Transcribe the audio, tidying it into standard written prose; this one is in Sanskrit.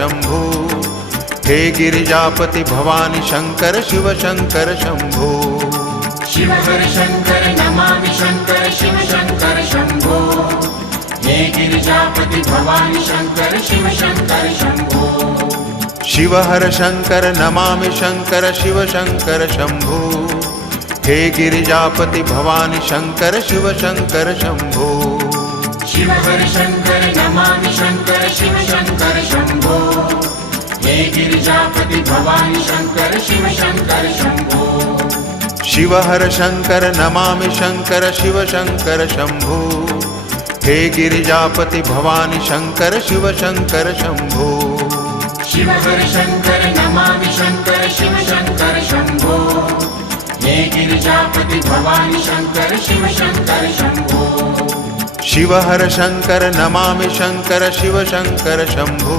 शंभो हे गिरिजापति भवानी शंकर शिव शंकर शंभो शिव हर शंकर नमामि शंकर शिव शंकर शंभो हे गिरिजापति भवानी शंकर शिव शंकर शंभो शिव हर शंकर नमामि शंकर शिव शंकर शंभो हे गिरिजापति भवानी शंकर शिव शंकर शंभो शिव हर शंकर नमामि शंकर शिव शंकर शंभो हे गिरिजापति भवानी शंकर शिव शंकर शंभो शिव हर शंकर नमामि शंकर शिव शंकर शंभो हे गिरिजापति भवानी शंकर शिव शंकर शंभो शिव हर शंकर नमामि शंकर शिव शंकर शंभो हे गिरिजापति भवानी शंकर शिव शंकर शंभो शिव हर शंकर नमामि शंकर शिव शंकर शंभो